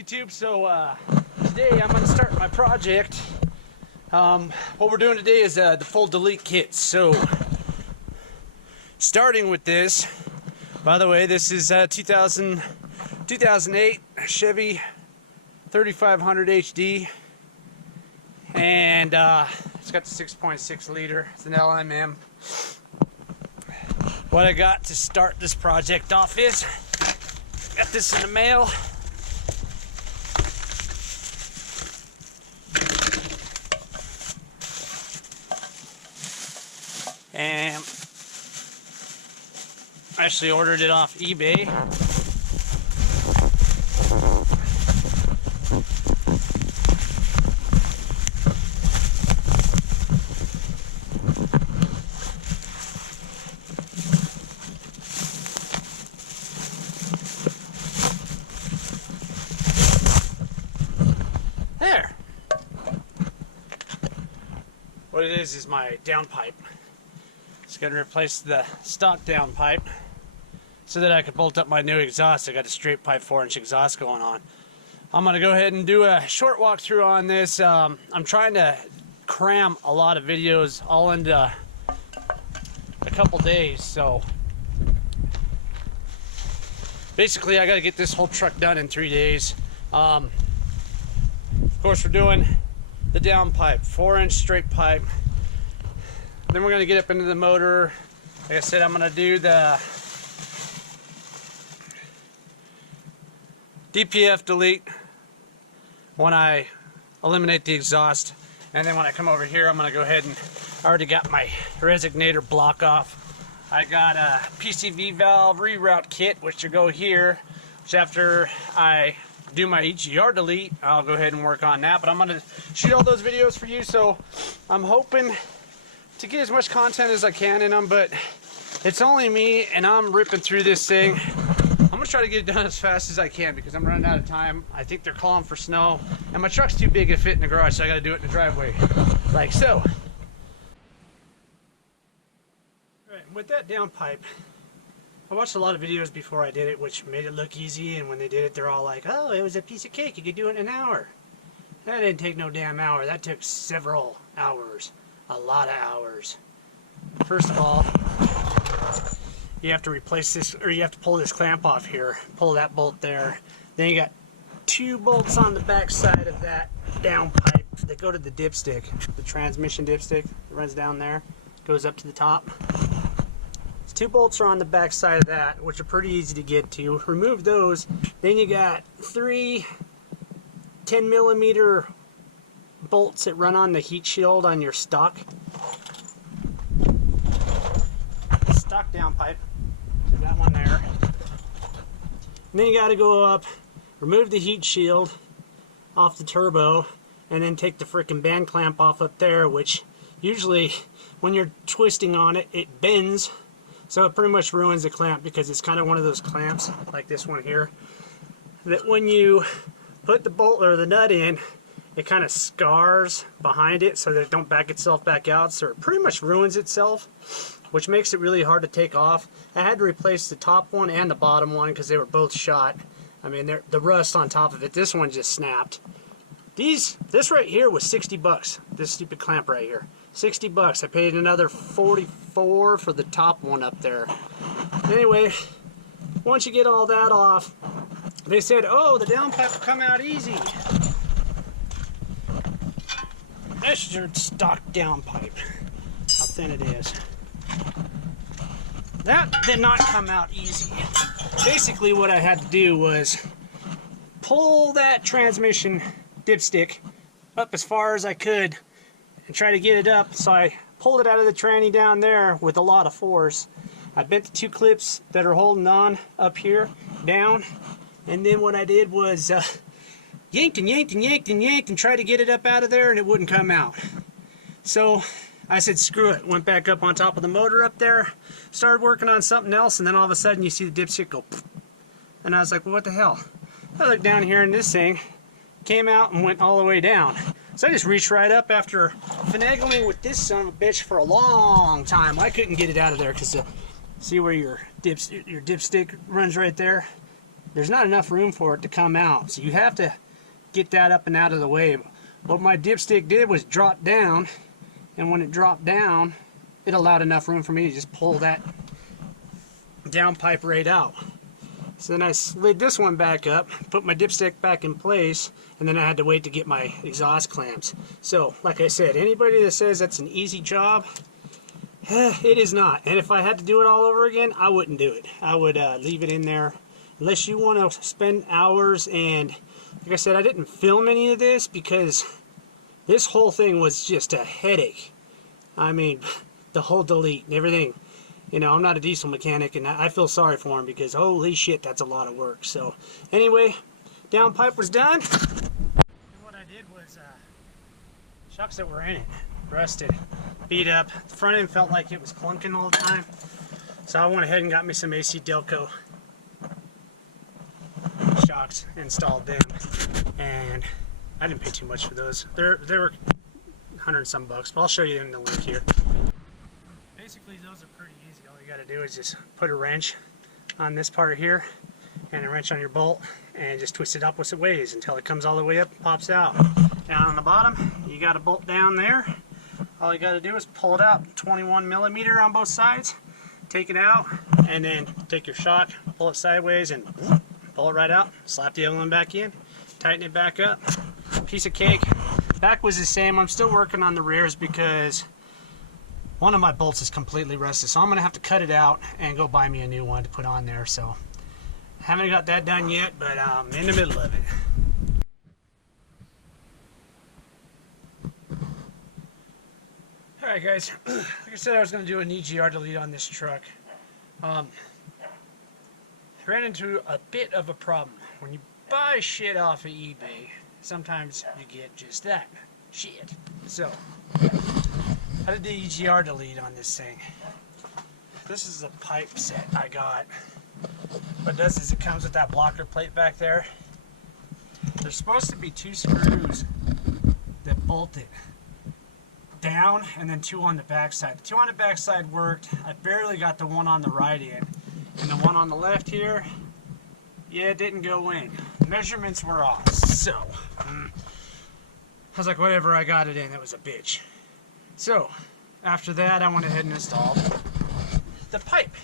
YouTube? So today I'm going to start my project. What we're doing today is the full delete kit. So starting with this, by the way, this is 2008 Chevy 3500 HD, and it's got the 6.6 liter. It's an LMM. What I got to start this project off is, got this in the mail. And I actually ordered it off eBay. There. What it is my downpipe. It's going to replace the stock downpipe so that I could bolt up my new exhaust. I got a straight pipe 4-inch exhaust going on. I'm going to go ahead and do a short walkthrough on this. I'm trying to cram a lot of videos all into a couple days. So basically I got to get this whole truck done in 3 days. Of course, we're doing the downpipe, 4-inch straight pipe. Then we're going to get up into the motor. Like I said, I'm going to do the DPF delete when I eliminate the exhaust. And then when I come over here, I'm going to go ahead and I already got my resonator block off. I got a PCV valve reroute kit, which will go here, which after I do my EGR delete, I'll go ahead and work on that. But I'm going to shoot all those videos for you, so I'm hoping to get as much content as I can in them, but it's only me and I'm ripping through this thing. I'm gonna try to get it done as fast as I can because I'm running out of time. I think they're calling for snow and my truck's too big to fit in the garage, so I gotta do it in the driveway like so. All right, with that downpipe, I watched a lot of videos before I did it which made it look easy, and when they did it they're all like, oh, it was a piece of cake, you could do it in an hour. That didn't take no damn hour. That took several hours. A lot of hours. First of all, you have to replace this, or you have to pull this clamp off here, pull that bolt there. Then you got 2 bolts on the back side of that downpipe that go to the dipstick, the transmission dipstick that runs down there, goes up to the top. So 2 bolts are on the back side of that, which are pretty easy to get to. Remove those. Then you got 3 10mm bolts that run on the heat shield on your stock downpipe. So that one there. And then you got to go up, remove the heat shield off the turbo, and then take the frickin' band clamp off up there, which usually when you're twisting on it, it bends. So it pretty much ruins the clamp because it's kind of one of those clamps, like this one here, that when you put the bolt or the nut in, it kind of scars behind it so that it don't back itself back out, so it pretty much ruins itself, which makes it really hard to take off. I had to replace the top one and the bottom one because they were both shot. I mean, the rust on top of it, this one just snapped. This right here was 60 bucks, this stupid clamp right here. 60 bucks. I paid another 44 for the top one up there. Anyway, once you get all that off, they said, oh, the downpipe will come out easy. That's your stock downpipe. How thin it is. That did not come out easy. Basically what I had to do was pull that transmission dipstick up as far as I could and try to get it up. So I pulled it out of the tranny down there with a lot of force. I bent the 2 clips that are holding on up here down, and then what I did was yanked and yanked and yanked and yanked and tried to get it up out of there, and it wouldn't come out. So I said screw it, went back up on top of the motor up there, started working on something else, and then all of a sudden you see the dipstick go poof, and I was like, well, what the hell? I looked down here and this thing came out and went all the way down. So I just reached right up after finagling with this son of a bitch for a long time. I couldn't get it out of there because see where your dipstick runs right there? there's not enough room for it to come out. So you have to get that up and out of the way. What my dipstick did was drop down, and when it dropped down, it allowed enough room for me to just pull that downpipe right out. So then I slid this one back up, put my dipstick back in place, and then I had to wait to get my exhaust clamps. So, like I said, anybody that says that's an easy job, it is not. And if I had to do it all over again, I wouldn't do it. I would leave it in there. Unless you want to spend hours, and like I said, I didn't film any of this because this whole thing was just a headache. I mean, the whole delete and everything. You know, I'm not a diesel mechanic, and I feel sorry for him because holy shit, that's a lot of work. So anyway, downpipe was done. And what I did was shocks that were in it rusted, beat up. The front end felt like it was clunking all the time. So I went ahead and got me some AC Delco shocks, installed them, and I didn't pay too much for those. They were 100 and some bucks, but I'll show you in the link here. Basically, those are pretty easy. All you got to do is just put a wrench on this part here and a wrench on your bolt and just twist it opposite ways until it comes all the way up and pops out. Down on the bottom, you got a bolt down there. All you got to do is pull it out, 21 millimeter on both sides, take it out, and then take your shock, pull it sideways, and pull it right out, slap the other one back in, tighten it back up. Piece of cake. Back was the same. I'm still working on the rears because one of my bolts is completely rusted, so I'm gonna have to cut it out and go buy me a new one to put on there. So haven't got that done yet, but I'm in the middle of it. Alright guys, like I said, I was gonna do an EGR delete on this truck. Ran into a bit of a problem. When you buy shit off of eBay, sometimes you get just that shit. So I did the EGR delete on this thing. This is a pipe set I got. What it does is it comes with that blocker plate back there. There's supposed to be 2 screws that bolt it down and then 2 on the back side. The 2 on the back side worked. I barely got the one on the right in. And the one on the left here, yeah, it didn't go in. The measurements were off. So I was like, whatever, I got it in. It was a bitch. So after that, I went ahead and installed the pipe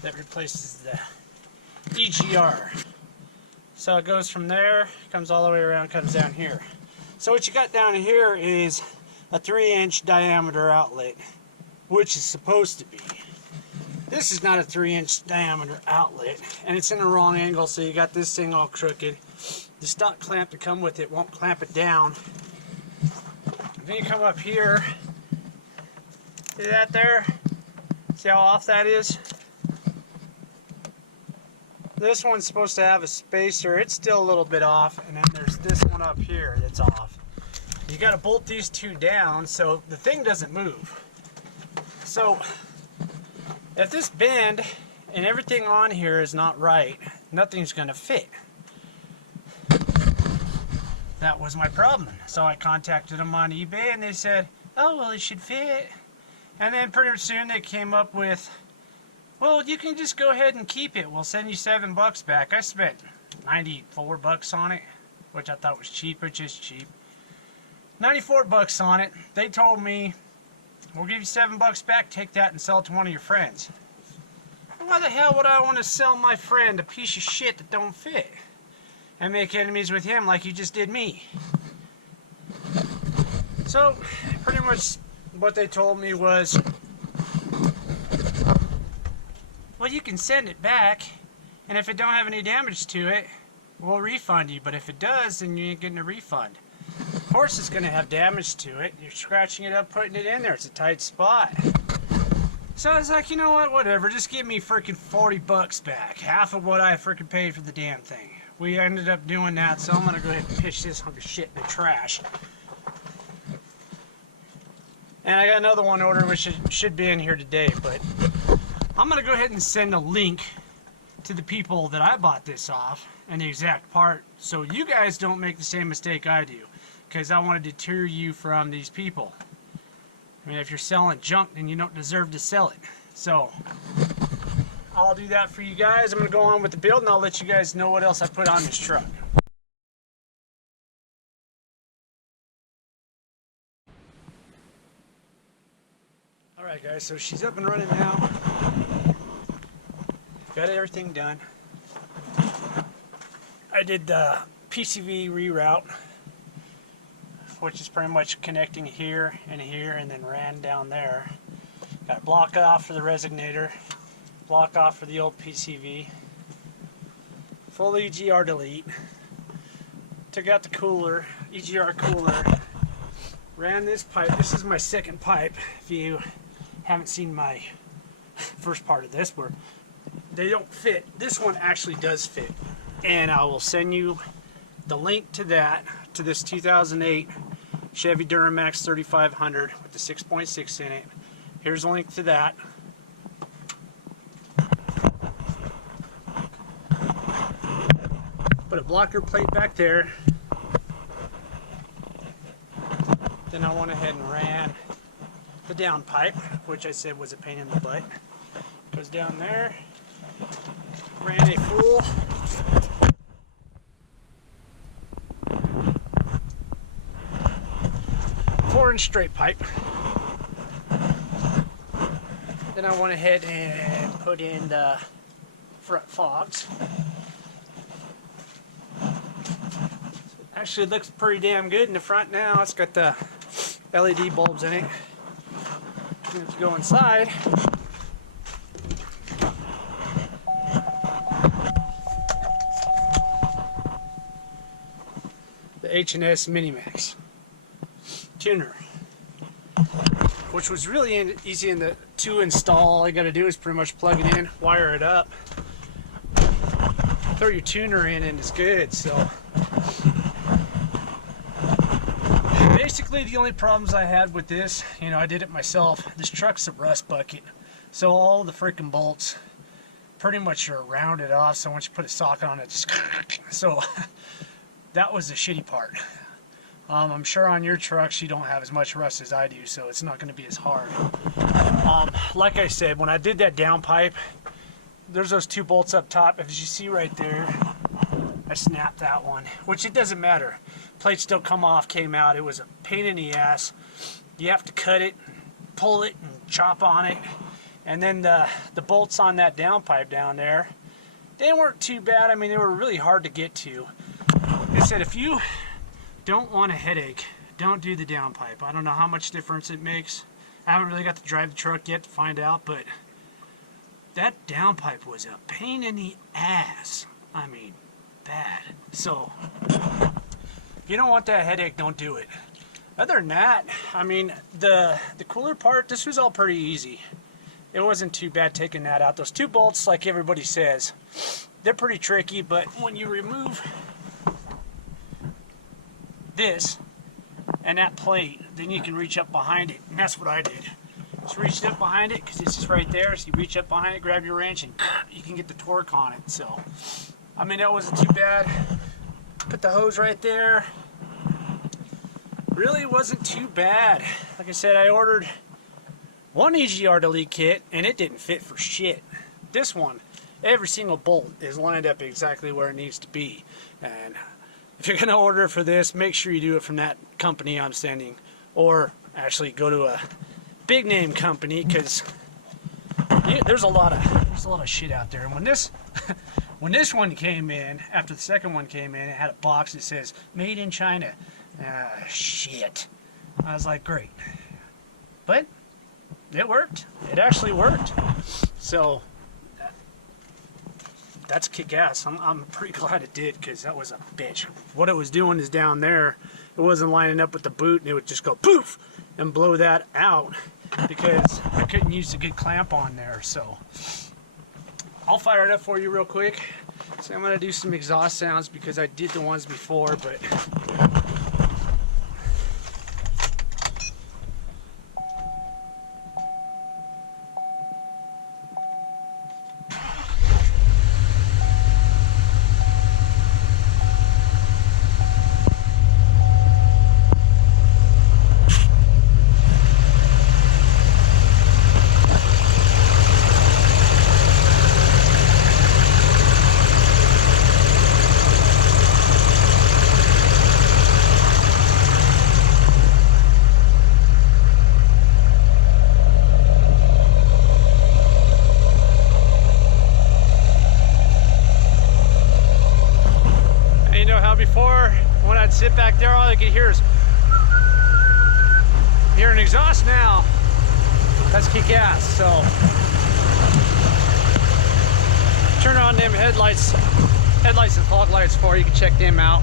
that replaces the EGR. So it goes from there, comes all the way around, comes down here. So what you got down here is a 3-inch diameter outlet, which is supposed to be. This is not a 3-inch diameter outlet, and it's in the wrong angle, so you got this thing all crooked. The stock clamp to come with it won't clamp it down. Then you come up here, see that there? See how off that is? This one's supposed to have a spacer. It's still a little bit off, and then there's this one up here that's off. You got to bolt these 2 down so the thing doesn't move. So if this bend and everything on here is not right, nothing's going to fit. That was my problem. So I contacted them on eBay and they said, oh, well, it should fit. And then pretty soon they came up with, well, you can just go ahead and keep it. We'll send you $7 back. I spent 94 bucks on it, which I thought was cheap, which is cheap. 94 bucks on it. They told me, we'll give you $7 back, take that and sell it to one of your friends. Why the hell would I want to sell my friend a piece of shit that don't fit and make enemies with him like you just did me? So pretty much what they told me was, well, you can send it back, and if it don't have any damage to it, we'll refund you, but if it does, then you ain't getting a refund. Of course it's going to have damage to it. You're scratching it up, putting it in there. It's a tight spot. So I was like, you know what, whatever, just give me freaking 40 bucks back. Half of what I freaking paid for the damn thing. We ended up doing that, so I'm going to go ahead and pitch this hunk of shit in the trash. And I got another one ordered, which should be in here today, but I'm going to go ahead and send a link to the people that I bought this off and the exact part, so you guys don't make the same mistake I do, because I want to deter you from these people. I mean, if you're selling junk, then you don't deserve to sell it. So I'll do that for you guys. I'm going to go on with the build and I'll let you guys know what else I put on this truck. Alright guys, so she's up and running now. Got everything done. I did the PCV reroute, which is pretty much connecting here and here and then ran down there. Got a block off for the resignator, block off for the old PCV, full EGR delete, took out the cooler, EGR cooler, ran this pipe. This is my second pipe, if you haven't seen my first part of this, where they don't fit. This one actually does fit, and I will send you the link to that, to this 2008 Chevy Duramax 3500 with the 6.6 in it. Here's a link to that. Put a blocker plate back there. Then I went ahead and ran the downpipe, which I said was a pain in the butt. Goes down there. Ran a full 4-inch straight pipe. Then I went ahead and put in the front fogs. Actually, it looks pretty damn good in the front now. It's got the LED bulbs in it. And if you go inside, the H&S Mini Max tuner, which was really easy to install. All I got to do is pretty much plug it in, wire it up, throw your tuner in, and it's good. So basically the only problems I had with this, you know, I did it myself. This truck's a rust bucket, so all the freaking bolts pretty much are rounded off, so once you put a socket on it, just so that was the shitty part. I'm sure on your trucks you don't have as much rust as I do, so it's not going to be as hard. Like I said, when I did that downpipe, there's those two bolts up top. As you see right there, I snapped that one, which it doesn't matter. Plates still come off, came out. It was a pain in the ass. You have to cut it, pull it, and chop on it. And then the bolts on that downpipe down there, they weren't too bad. I mean, they were really hard to get to. Like I said, if you don't want a headache, don't do the downpipe. I don't know how much difference it makes. I haven't really got to drive the truck yet to find out, but that downpipe was a pain in the ass. I mean, bad. So if you don't want that headache, don't do it. Other than that, I mean, the cooler part, this was all pretty easy. It wasn't too bad taking that out. Those two bolts, like everybody says, they're pretty tricky, but when you remove this and that plate, then you can reach up behind it, and that's what I did. Just reached up behind it because it's just right there, so you reach up behind it, grab your wrench, and you can get the torque on it. So I mean, that wasn't too bad. Put the hose right there. Really wasn't too bad. Like I said, I ordered one EGR Delete kit and it didn't fit for shit. This one, every single bolt is lined up exactly where it needs to be. And if you're going to order for this, make sure you do it from that company I'm sending, or actually go to a big name company, because there's a lot of shit out there. And when this when this one came in, after the second one came in, it had a box that says made in China. Shit. I was like, great. But it worked. It actually worked. So that's kick-ass. I'm pretty glad it did, because that was a bitch. What it was doing is down there, it wasn't lining up with the boot, and it would just go poof and blow that out, because I couldn't use a good clamp on there. So I'll fire it up for you real quick. So I'm going to do some exhaust sounds because I did the ones before, but sit back there, all I can hear is hear an exhaust now. That's kick ass. So turn on them headlights and fog lights for you can check them out.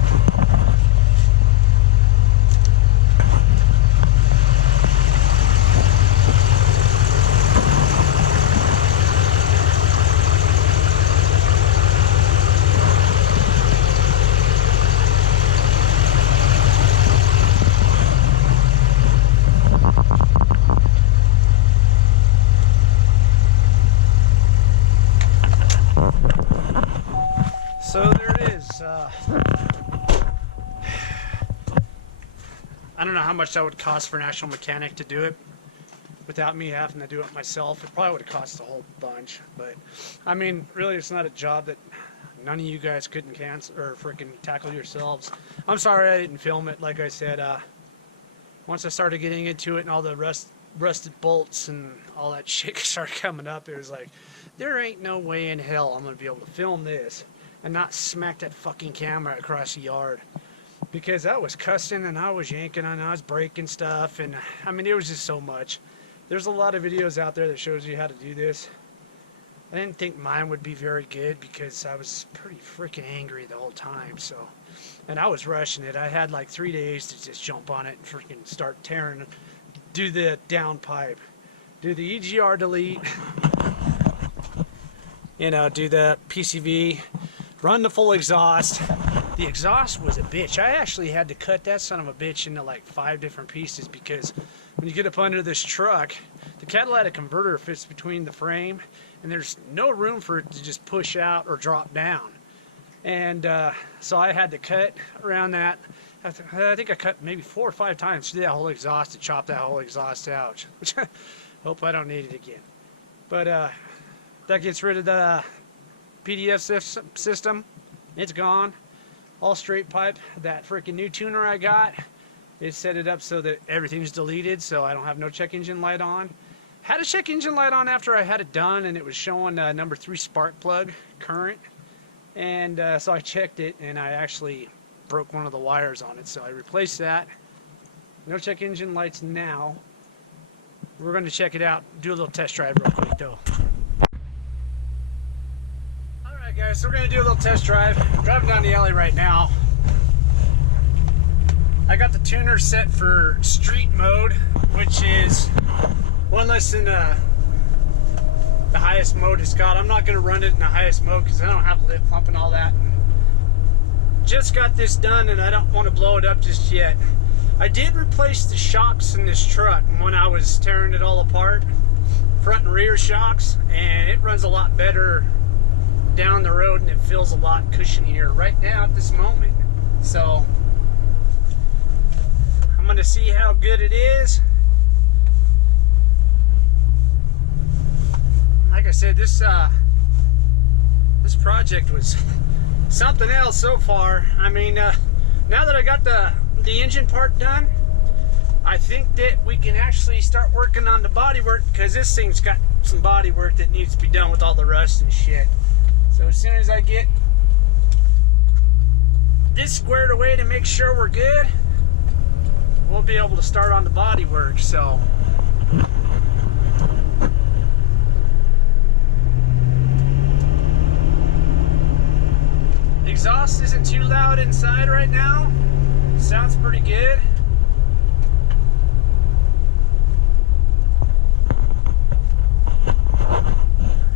So there it is. I don't know how much that would cost for an actual mechanic to do it without me having to do it myself. It probably would have cost a whole bunch, but I mean, really, it's not a job that none of you guys couldn't cancel or freaking tackle yourselves. I'm sorry I didn't film it. Like I said, once I started getting into it and all the rusted bolts and all that shit started coming up, it was like, there ain't no way in hell I'm gonna be able to film this and not smack that fucking camera across the yard, because I was cussing and I was yanking and I was breaking stuff, and I mean, it was just so much. There's a lot of videos out there that shows you how to do this. I didn't think mine would be very good because I was pretty freaking angry the whole time, so, and I was rushing it. I had like 3 days to just jump on it and freaking start tearing, do the downpipe, do the EGR delete, you know, do the PCV, run the full exhaust. The exhaust was a bitch. I actually had to cut that son of a bitch into like 5 different pieces, because when you get up under this truck, the catalytic converter fits between the frame and there's no room for it to just push out or drop down. And so I had to cut around that. I think I cut maybe 4 or 5 times through that whole exhaust to chop that whole exhaust out, which I hope I don't need it again. But that gets rid of the PDF system. It's gone. All straight pipe. That freaking new tuner I got, it set it up so that everything's deleted, so I don't have no check engine light on. Had a check engine light on after I had it done, and it was showing number 3 spark plug current. And so I checked it, and I actually broke one of the wires on it, so I replaced that. No check engine lights now. We're going to check it out, do a little test drive real quick though. Alright guys, so we're going to do a little test drive. I'm driving down the alley right now. I got the tuner set for street mode, which is one less than the highest mode it's got. I'm not going to run it in the highest mode because I don't have lip pump and all that. Just got this done and I don't want to blow it up just yet. I did replace the shocks in this truck when I was tearing it all apart, front and rear shocks, and it runs a lot better down the road and it feels a lot cushionier right now at this moment. So I'm going to see how good it is. Like I said, this project was something else so far. I mean, now that I got the engine part done, I think that we can actually start working on the bodywork, because this thing's got some bodywork that needs to be done with all the rust and shit. So as soon as I get this squared away to make sure we're good, we'll be able to start on the bodywork. So the exhaust isn't too loud inside right now. Sounds pretty good.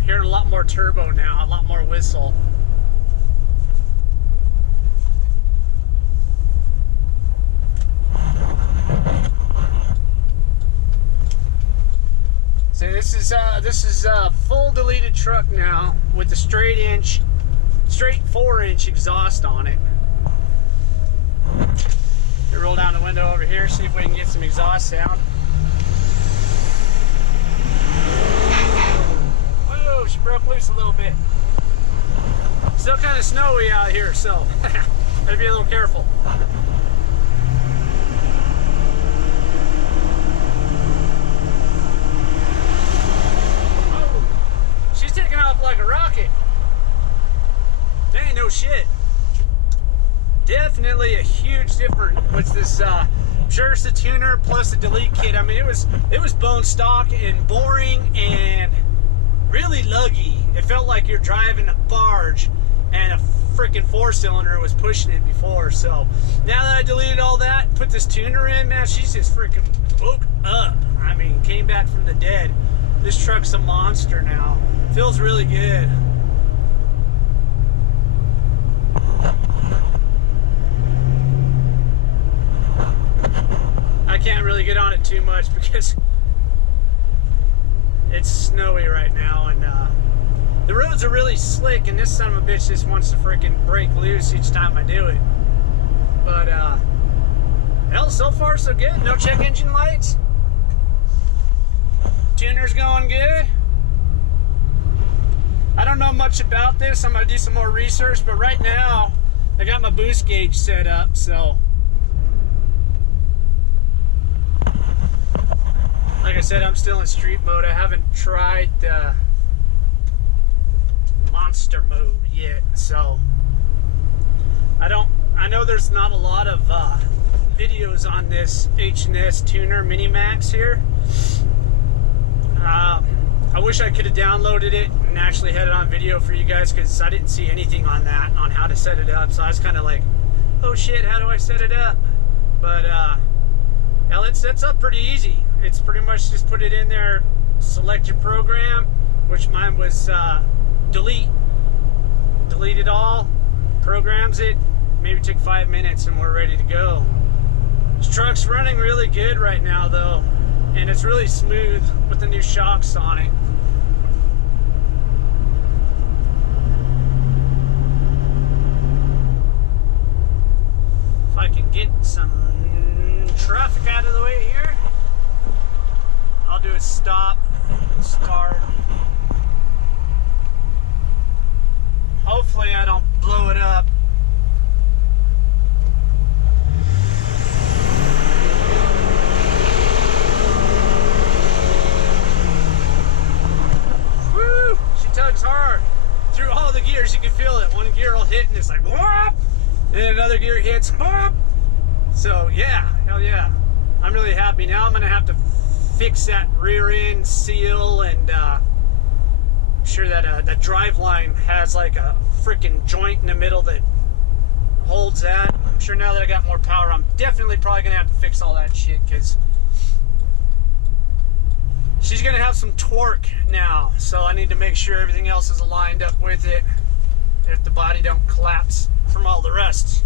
Hearing a lot more turbo now, a lot more whistle. So this is a full deleted truck now with a straight 4-inch exhaust on it. We roll down the window over here, see if we can get some exhaust sound. Whoa, she broke loose a little bit. Still kind of snowy out here, so gotta be a little careful. Oh, she's taking off like a rocket. That ain't no shit. definitely a huge difference with this. I'm sure it's the tuner plus the delete kit. I mean, it was bone stock and boring and really luggy. It felt like you're driving a barge and a freaking 4-cylinder was pushing it before. So now that I deleted all that, put this tuner in, man, she's just freaking woke up. I mean, came back from the dead. This truck's a monster now. Feels really good. I can't really get on it too much because it's snowy right now, and the roads are really slick, and this son of a bitch just wants to freaking break loose each time I do it. But hell, so far so good. No check engine lights. Tuner's going good. I don't know much about this. I'm gonna do some more research, but right now I got my boost gauge set up, so like I said, I'm still in street mode. I haven't tried monster mode yet, so I know there's not a lot of videos on this H&S tuner Mini Max here. I wish I could have downloaded it and actually had it on video for you guys, because I didn't see anything on that, on how to set it up. So I was kind of like, oh shit, how do I set it up? But hell, it sets up pretty easy. It's pretty much just put it in there, select your program, which mine was delete it all, programs it, maybe took 5 minutes and we're ready to go. This truck's running really good right now though, and it's really smooth with the new shocks on it. If I can get some traffic out of the way here, I'll do a stop, start. Hopefully I don't blow it up. Woo! She tugs hard. Through all the gears you can feel it. One gear will hit and it's like whoop! And then another gear hits whoop! So yeah, hell yeah. I'm really happy. Now I'm gonna have to fix that rear end seal, and I'm sure that that drive line has like a freaking joint in the middle that holds that. I'm sure now that I got more power, I'm definitely probably gonna have to fix all that shit, because she's gonna have some torque now, so I need to make sure everything else is aligned up with it if the body don't collapse from all the rust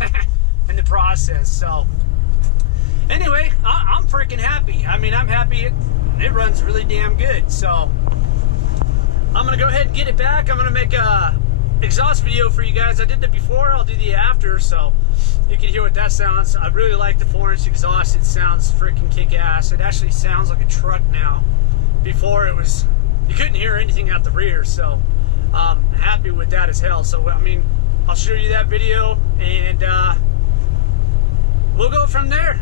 in the process. So anyway, I'm freaking happy. I mean, I'm happy it runs really damn good. So I'm gonna go ahead and get it back. I'm gonna make a exhaust video for you guys. I did that before, I'll do the after, so you can hear what that sounds. I really like the 4-inch exhaust. It sounds freaking kick-ass. It actually sounds like a truck now. Before it was, you couldn't hear anything out the rear, so I'm happy with that as hell. So I mean, I'll show you that video, and we'll go from there.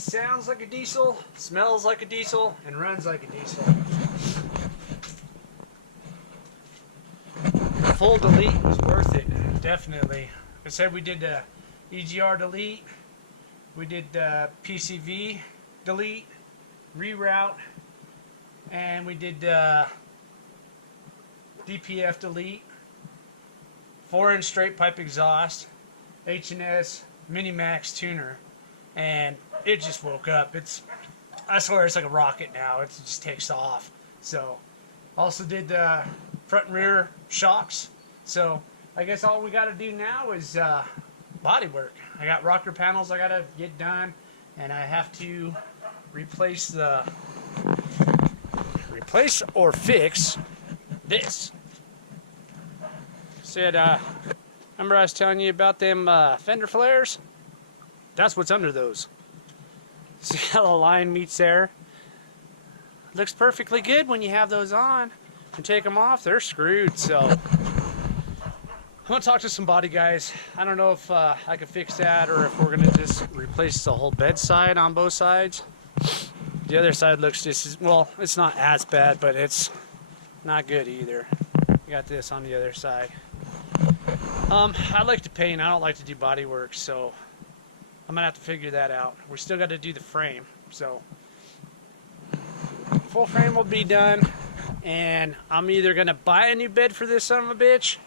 sounds like a diesel, smells like a diesel, and runs like a diesel. Full delete was worth it, definitely. Like I said, we did the EGR delete, we did the PCV delete, reroute, and we did DPF delete, 4-inch straight pipe exhaust, H&S Mini Max tuner, and it just woke up. I swear it's like a rocket now. It just takes off. So, also did the front and rear shocks. So, I guess all we got to do now is body work. I got rocker panels I got to get done, and I have to replace or fix this. Said, remember I was telling you about them fender flares? That's what's under those. See how the line meets there? Looks perfectly good when you have those on. And take them off, they're screwed. So I'm gonna talk to some body guys. I don't know if I can fix that or if we're gonna just replace the whole bed side on both sides. The other side looks just as, well, it's not as bad, but it's not good either. You got this on the other side. I like to paint, I don't like to do body work, so I'm gonna have to figure that out. We still got to do the frame, so full frame will be done, and I'm either gonna buy a new bed for this son of a bitch,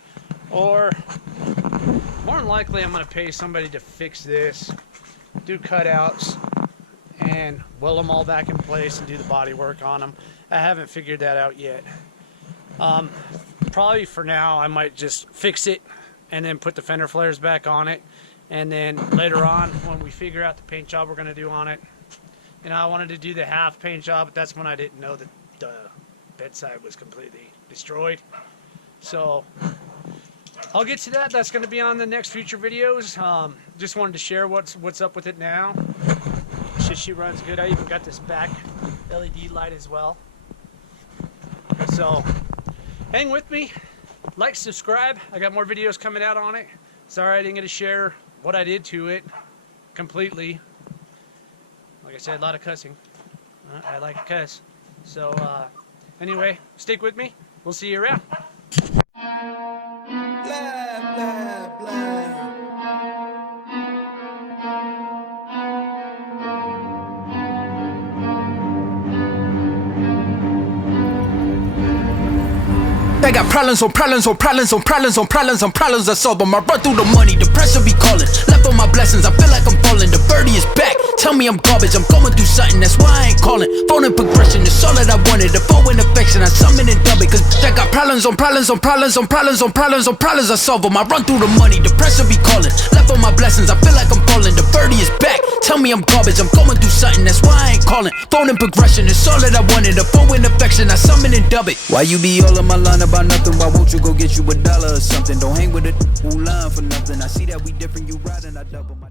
or more than likely I'm gonna pay somebody to fix this, do cutouts, and weld them all back in place and do the body work on them. I haven't figured that out yet. Probably for now I might just fix it and then put the fender flares back on it, and then later on when we figure out the paint job we're going to do on it, you know, I wanted to do the half paint job, but that's when I didn't know that the bedside was completely destroyed. So I'll get to that. That's going to be on the next future videos. Just wanted to share what's up with it now. She runs good. I even got this back LED light as well. So hang with me, like, subscribe. I got more videos coming out on it. Sorry I didn't get to share what I did to it completely. Like I said, a lot of cussing. I like to cuss. So anyway, stick with me. We'll see you around. Blah, blah, blah. I got problems on problems on problems on problems on problems on problems. I solve them. I run through the money, the pressure be calling. Left on my blessings, I feel like I'm falling. The birdie is back. Tell me I'm garbage, I'm going through something, that's why I ain't calling. Phone and progression, it's all that I wanted. The phone and affection, I summon and dub it. Cause I got problems on problems on problems on problems on problems on problems. I solve them. I run through the money, the pressure be calling. Left on my blessings, I feel like I'm falling. The birdie is back. Tell me I'm garbage, I'm going through something, that's why I ain't calling. Phone and progression, it's all that I wanted. The phone and affection, I summon and dub it. Why you be all on my line about nothing? Why won't you go get you $1 or something? Don't hang with it, who line for nothing. I see that we different, you riding, I double my